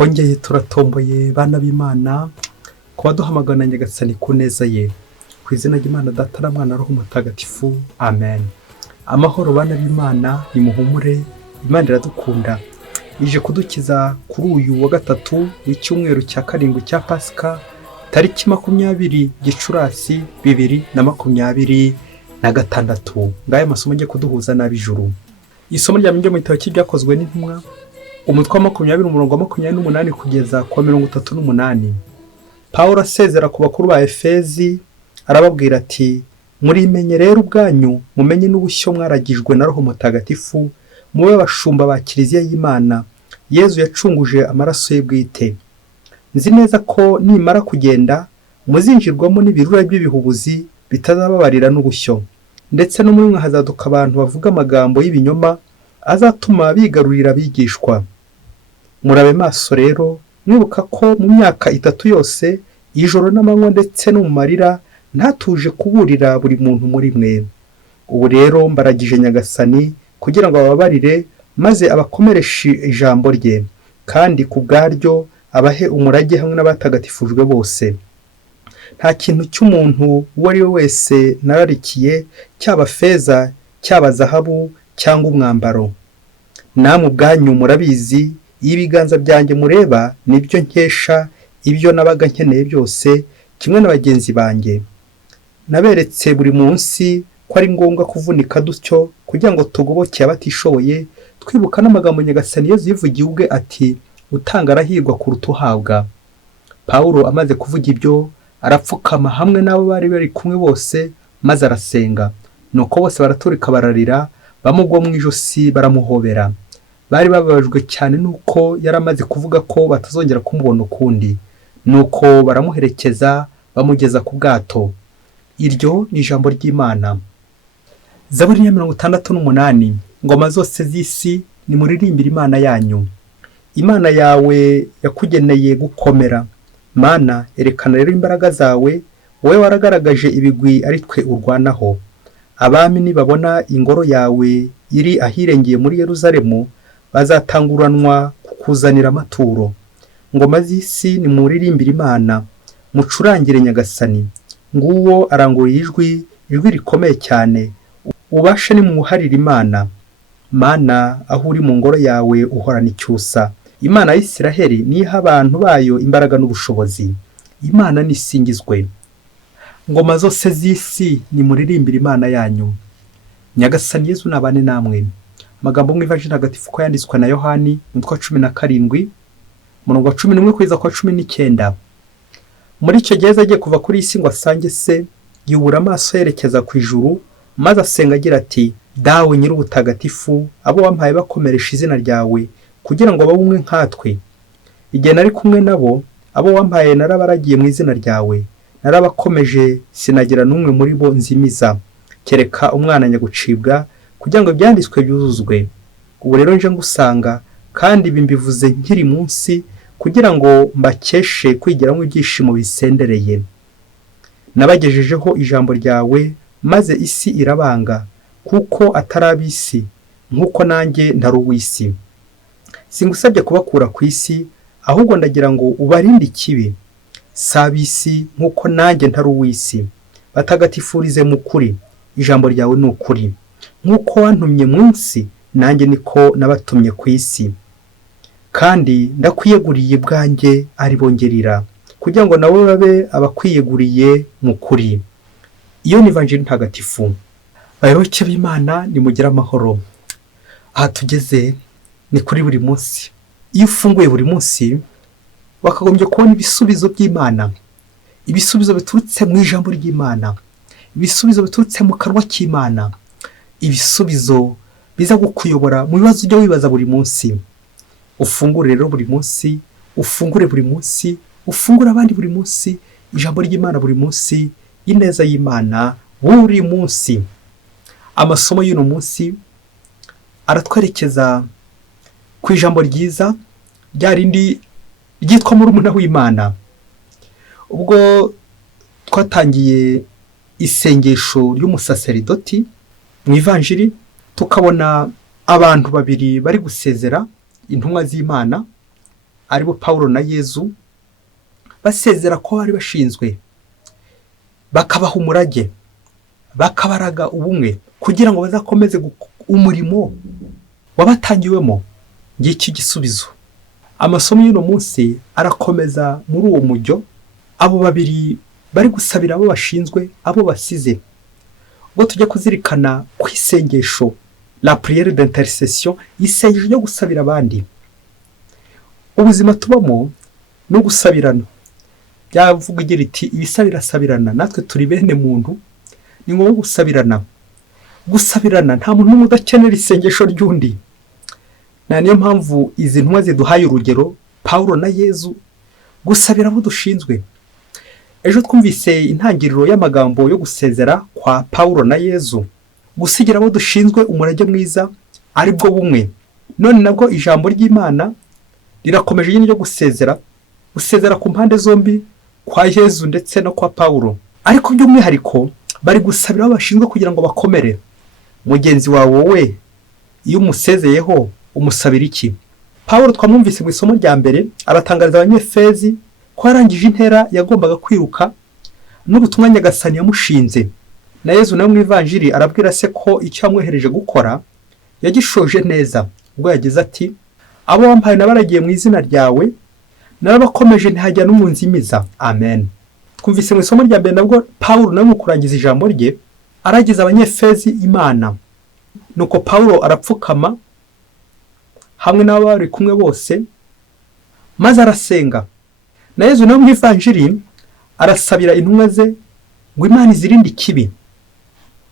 twongeye turatomboye bana b'Imana kuba duhamagana Nyagasani ku neza ye, ku izina ry'Imana Data na Mwana Roho Mutagatifu, amen. Amahoro bana b'Imana, nimuhumure, Imana iradukunda, ije kudukiza kuri uyu wa gatatu w'icyumweru cya karindwi cya Pasika, tariki 20 Gicurasi 2026. Ngaya masomo ngiye kuduhuza n'ab'ijuru. Isomo rya mu gitabo cy'ibyakozwe n'intumwa, umutwe wa 20 umurongo wa 28 kugeza ku 38. Pawulo asezera ku bakuru ba Efezi arababwira ati, murimenye rero ubwanyu, mumenye n'ubushyo mwaragijwe na Roho Mutagatifu, mube bashumba ba Kiliziya y'Imana Yezu yacunguje amaraso ye bwite. Nzi neza ko nimara kugenda muzinjirwamo n'ibirura by'ibihubuzi bitazababarira n'ubushyo, ndetse no muri mwe hazaduka abantu bavuga amagambo y'ibinyoma azatuma bigarurira abigishwa. Murabe maso rero, mwibuka ko mu myaka 3 yose, ijoro n'amanywa ndetse no mu marira, ntatuje kuburira buri muntu muri mwe. Ubu rero mbaragije Nyagasani kugira ngo ababarire, maze abakomereshe ijambo rye, kandi ku bwaryo abahe umurage hamwe n'abatagatifujwe bose. Nta kintu cy'umuntu uwo ari we wese nararikiye, cyaba feza, cyaba zahabu, cyangwa umwambaro. Namwe ubwanyu murabizi, ibiganza byanjye mureba nibyo nkesha ibyo nabaga nkeneye byose, kimwe na bagenzi banjye. Naberetse buri munsi ko ari ngombwa kuvunika dutyo kugira ngo tugoboke abatishoboye, twibuka n'amagambo Nyagasani Yezu yivugiye ubwe ati, utanga arahirwa kuruta uhabwa. Pawulo amaze kuvuga ibyo, arapfukama hamwe n'abo bari kumwe bose, maze arasenga. Nuko bose baraturika bararira, bamugwa mu ijosi baramuhobera. Bari bababajwe cyane nuko yaramaze kuvuga ko batazongera kumubona ukundi. Nuko baramuherekeza bamugeza ku bwato. Iryo ni ijambo ry'Imana. Zaburi ya 68. Ngoma zose z'isi nimuririmbire Imana yanyu. Imana yawe yakugeneye gukomera. Mana, erekana rero imbaraga zawe, wowe waragaragaje ibigwi ari twe urwanaho. Abami nibabona ingoro yawe iri ahirengeye muri Yerusalemu, bazatanguranwa kukuzanira amaturo. Ngoma z'isi nimuririmbire Imana, mucurangire Nyagasani. Nguwo aranguye ijwi rikomeye cyane, ubashe nimumuharire Imana. Mana, aho uri mu ngoro yawe uhorana icyusa. Imana y'Isiraheli niha abantu bayo imbaraga n'ubushobozi. Imana nisingizwe. Ngoma zose z'isi nimuririmbire Imana yanyu. Nyagasani Yezu nabane namwe. Amagambo mu Ivanjili ntagatifu ko yanditswe na Yohani, umutwe wa 17 umurongo wa 11 kugeza ku 19. Muri icyo gihe agiye kuva kuri isi ngo asange se, yubura amaso yerekeza ku ijuru, maze asenga agira ati, dawe nyir'ubutagatifu, abo wampaye bakomeresha izina ryawe, kugira ngo babe umwe nkatwe. Igihe nari kumwe nabo, abo wampaye narabaragiye mu izina ryawe, narabakomeje, sinagira n'umwe muri bo nzimiza, kereka umwana nyagucibwa, kugira ngo ibyanditswe byuzuzwe. Ubu rero nje ngusanga, kandi ibi mbivuze nkiri munsi, kugira ngo mbakeshe kwigiramo ibyishimo bisendereye. Nabagejejeho ijambo ryawe, maze isi irabanga, kuko atari ab'isi, nk'uko nanjye ntari uw'isi. Singusabye kubakura ku isi, ahubwo ndagira ngo ubarinde ikibi. Si ab'isi, nk'uko nanjye ntari uw'isi. Batagatifurize mu kuri, ijambo ryawe ni ukuri. Nk'uko wantumye munsi, nanjye niko nabatumye ku isi. Kandi ndakwiyeguriye bwanjye ari bongerera, kugira ngo nabo babe abakwiyeguriye mu kuri. Iyo ni Ivanjili ntagatifu. Bayoboke b'Imana nimugire amahoro. Aha tugeze ni kuri buri munsi. Iyo ufunguye buri munsi, wakagombye kubona ibisubizo by'Imana. Ibisubizo biturutse mu ijambo ry'Imana. Ibisubizo biturutse mu kanwa k'Imana. Ibisubizo biza gukuyobora mu bibazo ujya wibaza buri munsi. Ufungure rero buri munsi, ufungure buri munsi, ufungure abandi buri munsi, ijambo ry'Imana buri munsi, ineza y'Imana buri munsi. Amasomo y'uno munsi aratwerekeza ku ijambo ryiza rya rindi ryitwa murumuna w'Imana. Ubwo twatangiye isengesho ry'umusaseridoti mu Ivanjili, tukabona abantu babiri bari gusezera, intumwa z'Imana, aribo Pawulo na Yezu basezera ko bari bashinzwe bakabaha umurage bakabaraga ubumwe kugira ngo bazakomeze umurimo wabatangiwemo. Ngiki gisubizo. Amasomo y'uno munsi arakomeza muri uwo mujyo. Abo babiri bari gusabira abo bashinzwe, abo basize. Ubwo tujya kuzirikana ku isengesho, la prière d'intercession, isengesho ryo gusabira abandi. Ubuzima tubamo no gusabirana. Byavuga igira iti ibisabira sabirana, natwe turi bene muntu, ni ngombwa gusabirana. Gusabirana nta muntu n'umwe udakenera isengesho ry'undi. Niyo mpamvu izi ntumwa ziduhaye urugero, Pawulo na Yezu, gusabira abo dushinzwe. Ejo twumvise intangiriro y'amagambo yo gusezera kwa Pawulo na Yezu, gusigira abo dushinzwe umurage mwiza ari bwo bumwe. None nabwo ijambo ry'Imana rirakomeje nyine ryo gusezera ku mpande zombi, kwa Yezu ndetse no kwa Pawulo. Ariko by'umwihariko bari gusabira abo bashinzwe kugira ngo bakomere. Mugenzi wawe wowe iyo umusezeyeho umusabira iki? Pawulo twamwumvise mu isomo rya mbere aratangariza abanyefezi ko yarangije intera yagombaga kwiruka n'ubutumwa Nyagasani yamushinze. Na Yezu nawe mu ivanjiri arabwira se ko icyo yamwohereje gukora yagishoje neza, ubwo yagize ati, abo wampaye nabaragiye mu izina ryawe, narabakomeje ntihajya n'umunzimiza. Amen. Twumvise mu isomo rya mbere nabwo Pawulo nawe mu kurangiza ijambo rye aragize abanyefezi Imana. Nuko Pawulo arapfukama hamwe n'abo bari kumwe bose, maze arasenga. Na Yezu nawe mu ivanjiri arasabira intumwa ze ngo Imana izirinde ikibi.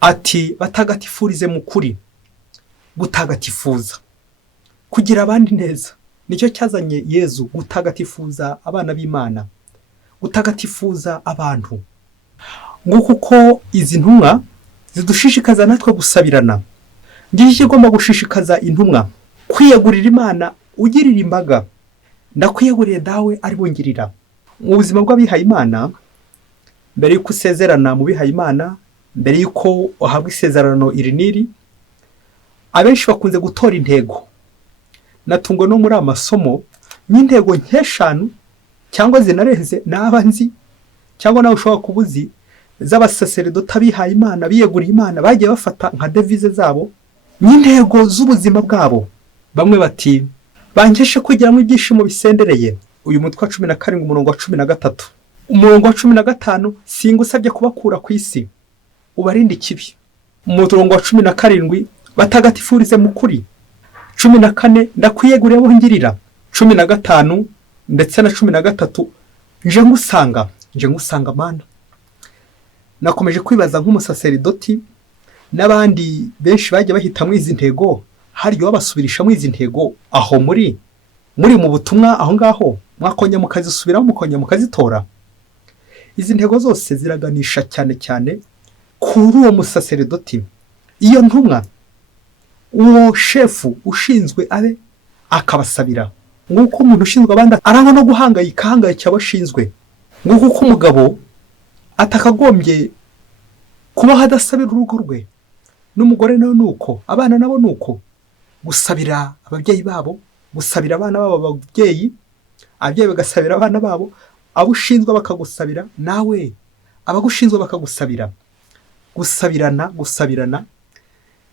Ati batagatifurize mu kuri. Gutagatifuza, kugira abandi neza, nicyo cyazanye Yezu, gutagatifuza abana b'Imana, gutagatifuza abantu. Nguko uko izi ntumwa zidushishikaza natwe gusabirana. Ngiki kigomba gushishikaza intumwa kwiyegurira Imana, ugirira imbaga. Ndakwiyeguriye dawe ari bongirira. Mu buzima bw'abihaye Imana, mbere yuko usezerana mu bihaye Imana, mbere yuko uhabwa isezerano iri niri, abenshi bakunze gutora intego. Natungwa no muri amasomo n'intego nk'eshanu cyangwa zinarenze n'abanzi, cyangwa nawe ushobora kubuzi z'abasaseredoti abihaye Imana biyeguriye Imana bagiye bafata nka devize zabo n'intego z'ubuzima bwabo. Bamwe bati bangeshe kugira ngo ibyishimo bisendereye. Uyu mutwe wa 17 umurongo wa 13, umurongo wa 15, singusabye kubakura ku isi, ubarinde ikibi. Umurongo wa 17, batagatifurize mu kuri. 14, ndakwiyeguriye abo ngirira. 15 ndetse na 13, nje ngusanga Mana. Nakomeje kwibaza nk'umusaseridoti n'abandi benshi bagiye bahitamo izi ntego, hari wabasubirisha mu izi ntego aho muri mu butumwa aho ngaho, mwakonya mukazisubiraho mukonya mukazitora. Izi ntego zose ziraganisha cyane cyane kuri uwo musaseridoti. Iyo ntumwa, uwo shefu ushinzwe abe akabasabira. Nguko umuntu ushinzwe abandi arangwa no guhangayika abashinzwe. Nguko uko umugabo atakagombye kuba hadasabira urugo rwe, n'umugore nawe nuko, abana nabo nuko. Gusabira ababyeyi babo, gusabira abana babo ababyeyi bagasabira abana babo, abo ushinzwe bakagusabira, nawe abagushinzwe bakagusabira. Gusabirana,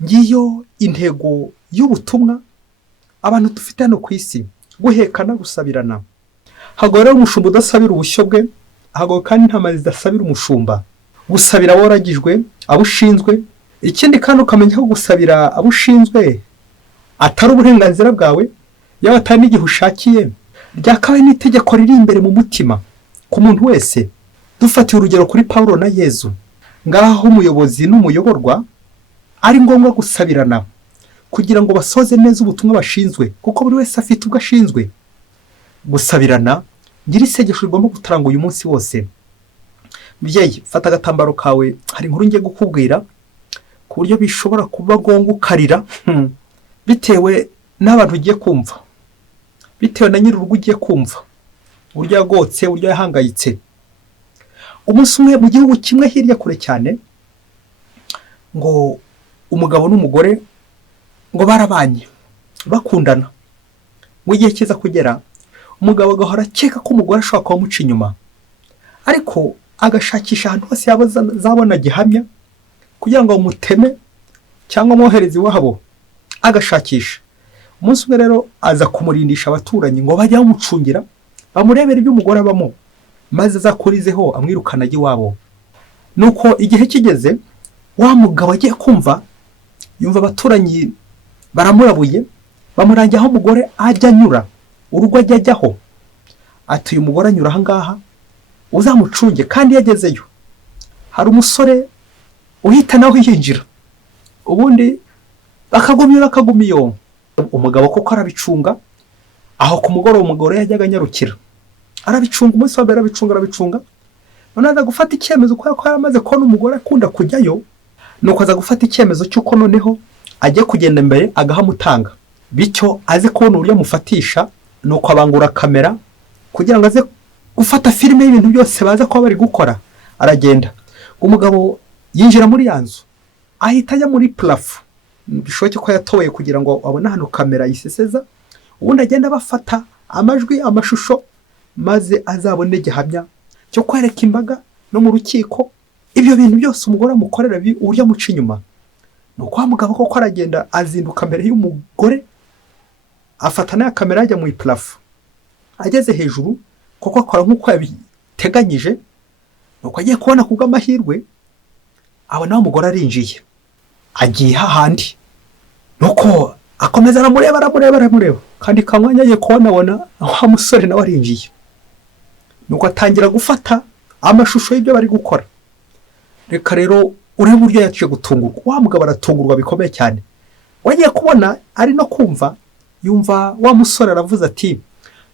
ngiyo intego y'ubutumwa abantu dufite hano ku isi, guhekana, gusabirana. Hagore umushumba udasabira ubushyo bwe, hagore kandi intama zidasabira umushumba. Gusabira aboragijwe, abo ushinzwe. Ikindi kandi ukamenya ko gusabira abo ushinzwe atari uburenganzira bwawe, yaba atari n'igihe ushakiye, ryakabaye n'itegeko riri imbere mu mutima ku muntu wese. Dufatiye urugero kuri Pawulo na Yezu, ngaho umuyobozi n'umuyoborwa ari ngombwa gusabirana kugira ngo basoze neza ubutumwa bashinzwe, kuko buri wese afite ubwo ashinzwe. Gusabirana ngira isengesho rigomba gutaranga uyu munsi wose. Mubyeyi, fata agatambaro kawe, hari inkuru ngiye gukubwira ku buryo bishobora kuba gonga ukarira bitewe n'abantu ugiye kumva, bitewe na nyiri urugo ugiye kumva, uburyo yagotse, uburyo yahangayitse. Umunsi umwe mu gihugu kimwe hirya kure cyane, ngo umugabo n'umugore ngo barabanye bakundana. Mu gihe kiza kugera, umugabo agahora akeka ko umugore ashobora kuba amuca inyuma, ariko agashakisha ahantu hose yaba azabona gihamya kugira ngo amuteme cyangwa amwohereze iwabo, agashakisha. Umunsi umwe rero aza kumurindisha abaturanyi ngo bajye bamucungira bamurebere ibyo umugore abamo, maze azakurizeho amwirukana ajye iwabo. Nuko igihe kigeze, wa mugabo agiye kumva, yumva abaturanyi baramurabuye, bamurangira aho umugore ajya anyura, urugo ajya ajyaho. Ati uyu mugore anyura aha ngaha, uzamucunge, kandi yagezeyo hari umusore uhita nawe yinjira, ubundi bakaguma iyo. Umugabo koko arabicunga, aho ku mugoroba umugore yajyaga anyarukira, arabicunga umunsi wa mbere, arabicunga, none aza gufata icyemezo kubera ko yaramaze kubona umugore akunda kujyayo. Nuko aza gufata icyemezo cy'uko noneho ajya kugenda mbere agahamutanga, bityo aze kubona uburyo amufatisha. Nuko abangura kamera kugira ngo aze gufata filime y'ibintu byose baza kuba bari gukora. Aragenda, umugabo yinjira muri ya nzu, ahita ajya muri plafo, bishoboke ko yatoye kugira ngo abone hano kamera yiseseza, ubundi agenda bafata amajwi, amashusho, maze azabone gihamya cyo kwereka imbaga no mu rukiko ibyo bintu byose umugore amukorera uburyo amuca inyuma. Nuko wa mugabo koko aragenda azinduka mbere y'umugore, afata na kamera ajya mu plafo. Ageze hejuru koko akora nk'uko yabiteganyije. Nuko agiye kubona kubw'amahirwe abona umugore arinjiye, agiye hahandi. Nuko akomeza aramureba, kandi kamwanya agiye kubona wa musore nawe arinjiye. Nuko atangira gufata amashusho y'ibyo bari gukora. Reka rero urebe uburyo yaciye gutungurwa. Wa mugabo aratungurwa bikomeye cyane, wagiye kubona ari no kumva, yumva wa musore aravuze ati,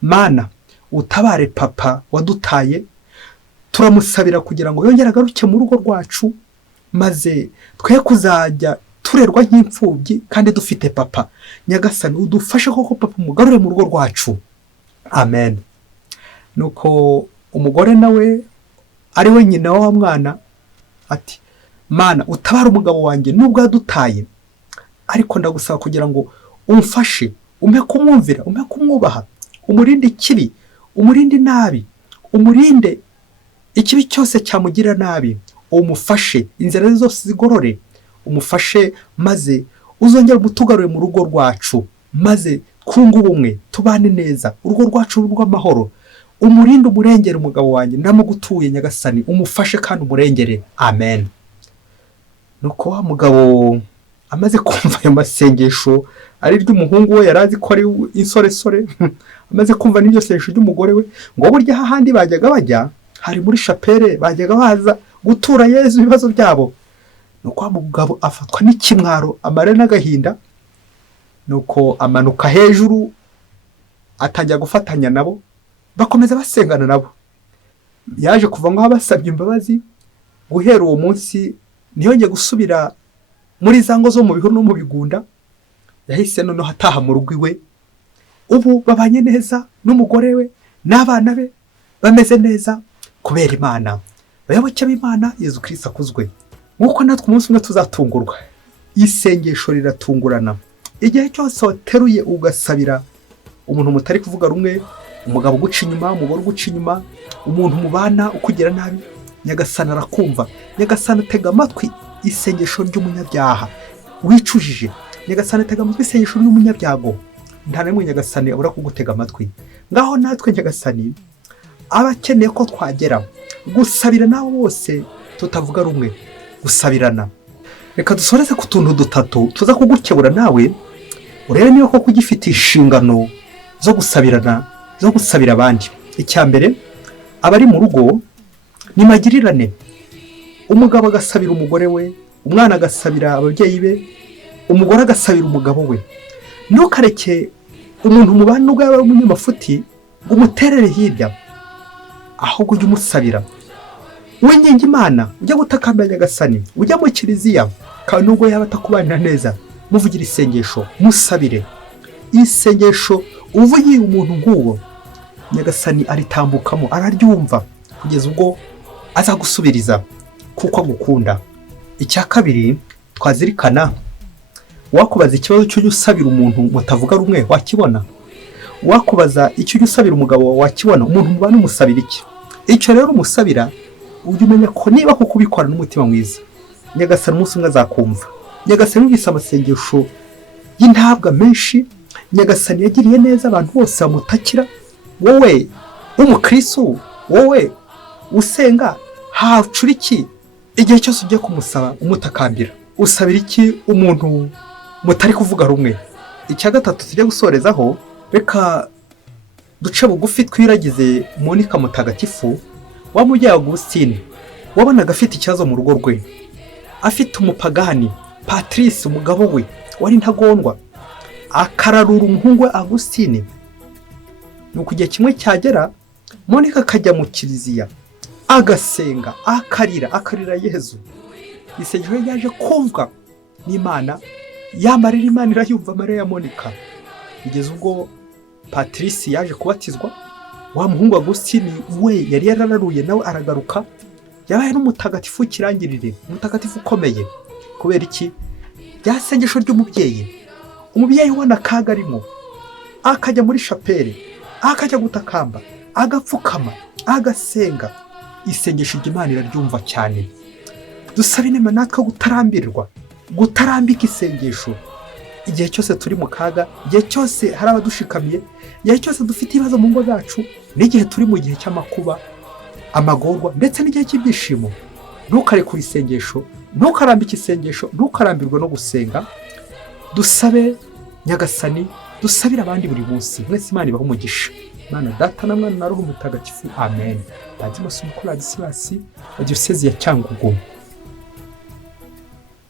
Mana utabare papa wadutaye, turamusabira kugira ngo yongere agaruke mu rugo rwacu, maze twe kuzajya turerwa nk'imfubyi kandi dufite papa. Nyagasani udufashe koko papa umugarure mu rugo rwacu, amen. Nuko umugore nawe ari we nyina wa mwana ati, Mana utabara umugabo wanjye nubwo yadutaye, ariko ndagusaba kugira ngo umfashe, umpe kumwumvira, umpe kumwubaha, umurinde ikibi, umurinde nabi, umurinde ikibi cyose cyamugira nabi, umufashe inzira zose zigorore, umufashe maze uzongera umutugarure mu rugo rwacu, maze twunge ubumwe, tubane neza, urugo rwacu rw'amahoro. Umurinde umurengere umugabo wanjye ndamugutuye Nyagasani, umufashe kandi umurengere, amen. Nuko wa mugabo amaze kumva ayo masengesho ari ry'umuhungu we, yarazi ko ari insoresore, amaze kumva n'ibyo sengesho ry'umugore we, ngo burya hahandi bajyaga bajya hari muri chapelle, bajyaga baza gutura Yesu ibibazo byabo. Nuko wa mugabo afatwa n'ikimwaro, amare n'agahinda. Nuko amanuka hejuru, atangira gufatanya nabo, bakomeza basengana nabo. Yaje kuva ngo abasabye imbabazi, guhera uwo munsi ntiyongeye gusubira muri zango zo mu bihuru no mu bigunda. Yahise noneho ataha mu rugo iwe. Ubu babanye neza n'umugore we n'abana be, bameze neza kubera Imana. Bayoboke b'Imana, Yesu Kristo akuzwe. Nkuko natwe umunsi umwe tuzatungurwa. Isengesho riratungurana. Igihe cyose wateruye ugasabira umuntu mutari kuvuga rumwe, umugabo guca inyuma, umugore guca inyuma, umuntu mubana ukugira nabi, Nyagasani arakumva. Nyagasani atega amatwi isengesho ry'umunyabyaha wicujije. Nyagasani atega amatwi isengesho ry'umunyabyago. Nta namwe Nyagasani abura kugutega amatwi. Ngaho natwe Nyagasani abakeneye ko twagera gusabira nabo bose tutavuga rumwe, gusabirana. Reka dusoreze ku tuntu dutatu tuza kugukebura nawe urebe niba koko ugifite inshingano zo gusabirana, zo gusabira abandi. Icya mbere, abari mu rugo ni magirirane. Umugabo agasabira umugore we, umwana agasabira ababyeyi be, umugore agasabira umugabo we. Ntukareke umuntu mubana nubwo yaba ari umunyamafuti ngo umuterere hirya, ahubwo ujye umusabira. Winginga Imana, ujya gutakambira Nyagasani, ujya mu kiliziya, kandi nubwo yaba atakubanira neza, muvugira isengesho, musabire. Isengesho uvugiye umuntu nk'uwo, Nyagasani aritambukamo, araryumva kugeza ubwo azagusubiriza kuko agukunda. Icya kabiri twazirikana, wakubaza ikibazo cyo usabira umuntu mutavuga rumwe wakibona. wakubaza icyo ujya usabira umugabo wakibona, umuntu mubana umusabira iki? Icyo rero umusabira ujye umenya ko niba kuko ubikora n'umutima mwiza, Nyagasani umunsi umwe azakumva. Nyagasani yumvise amasengesho y'intabwa menshi, Nyagasani yagiriye neza abantu bose bamutakira. Wowe w'umukristo, wowe usenga, hacura iki igihe cyose ugiye kumusaba umutakambira? Usabira iki umuntu mutari kuvuga rumwe? Icya gatatu tujya gusorezaho, reka duce bugufi twiragize Monika Mutagatifu wa mujyi Augustine. Wabonaga afite ikibazo mu rugo rwe, afite umupagani Patrice umugabo we wari ntagondwa, akararura umuhungu we Augustine. Nuko igihe kimwe cyagera, Monika akajya mu kiliziya agasenga, akarira Yezu. Isengesho yaje kumvwa n'Imana, yamarira Imana irayumva amarira ya Monika. Bigeze ubwo Patrice yaje kubatizwa, wa muhungu Augustine we yari yarararuye nawe aragaruka, yabaye n'umutagatifu kirangirire, umutagatifu ukomeye. Kubera iki? Rya sengesho ry'umubyeyi. Umubyeyi ubona akaga arimo, akajya muri shapeli, akajya gutakamba, agapfukama, agasenga. Isengesho ry'Imana iraryumva cyane. Dusabe inema natwe gutarambika isengesho igihe cyose turi mu kaga, igihe cyose hari abadushikamiye, igihe cyose dufite ibibazo mu ngo zacu, n'igihe turi mu gihe cy'amakuba, amagorwa ndetse n'igihe cy'ibyishimo. Ntukarekure isengesho, ntukarambike isengesho, ntukarambirwe no gusenga. Dusabe Nyagasani, dusabire abandi buri munsi. Mwese Imana ibahe umugisha. Imana Data na Mwana na Roho Mutagatifu. Amen. Padiri Masomo Ladislas wa Diyosezi ya Cyangugu.